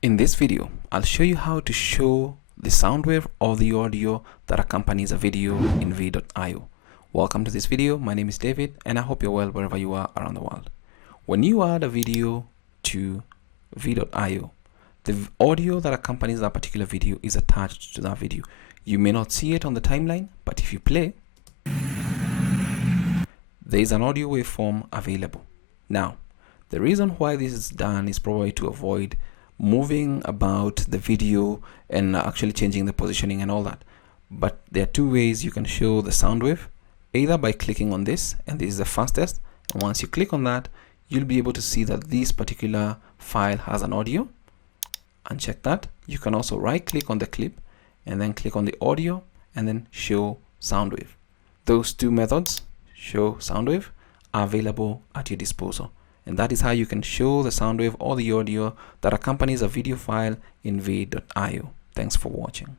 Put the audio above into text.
In this video, I'll show you how to show the sound wave or the audio that accompanies a video in Veed.io. Welcome to this video. My name is David and I hope you're well wherever you are around the world. When you add a video to Veed.io, the audio that accompanies that particular video is attached to that video. You may not see it on the timeline, but if you play, there is an audio waveform available. Now, the reason why this is done is probably to avoid moving about the video and actually changing the positioning and all that. But there are two ways you can show the sound wave, either by clicking on this, and this is the fastest, and once you click on that, you'll be able to see that this particular file has an audio. Uncheck that. You can also right click on the clip and then click on the audio and then show sound wave. Those two methods, show sound wave, are available at your disposal. And that is how you can show the sound wave or the audio that accompanies a video file in Veed.io. Thanks for watching.